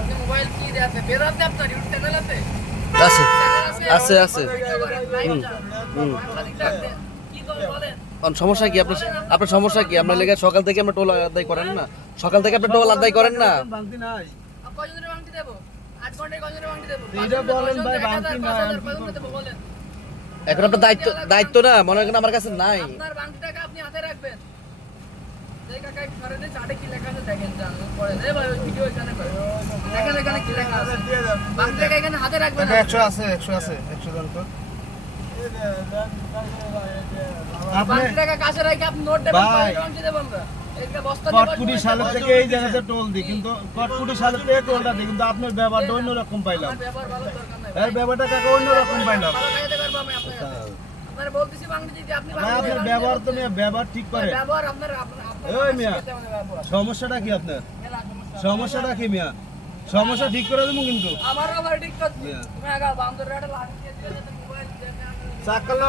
আপনি মোবাইল কি আছে বের আছে আপনার ইউটিউব চ্যানেল আছে আছে সমস্যা কি আপনার সমস্যা কি? আপনার লেগে সকাল থেকে আমরা টোল আদায় করেন না? সকাল থেকে আপনি টোল আদায় করেন না? ভাঙতি নাই কয়জনের বাংটি দেব 8 ঘন্টায় কয়জনের বাংটি দেব এইটা বলেন ভাই ভাঙতি নাই বলেন এখন আপনার দায়িত্ব না মনে করেন আমার কাছে নাই। আপনার বাংটি টাকা আপনি হাতে রাখবেন। এই কাকা একটু ধরে দে চাটে কি লেখা আছে দেখেন জান পড়ে দে ভাই ওই ভিডিও এখানে করে দেখেন এখানে কি লেখা আছে বাংটি টাকা এখানে হাতে রাখবেন। 100 আছে 100 দেন তো বাংটি টাকা কাছে রাখে আপনি নোট দেবেন বাংটি দেব আমরা এইটা বস্তা দেব। কটকুটি সালের থেকে এই জায়গাতে টোল দিই কিন্তু কটকুটি সালের থেকে টোলটা দিই কিন্তু আপনার ব্যবহারটা অন্য রকম পাইলাম। ব্যবহার ভালো দরকার নাই এর ব্যবহারটা কাকা অন্য রকম পাইলাম। ভালো খাইতে পারবো আমি আপনার কাছে আপনারা বলতেছি বাংটি দিতে আপনি ভাই আপনার ব্যবহার তো মিয়া ব্যবহার ঠিক করে। ব্যবহার আপনার ওই মিয়া সমস্যাটা কি আপনার? সমস্যাটা কি মিয়া? সমস্যা ঠিক করে দেবো কিন্তু আমারও আবার ঠিক করছি তুমি আগা বান্দরটা লাগিয়ে দিয়ে মোবাইল চাকালা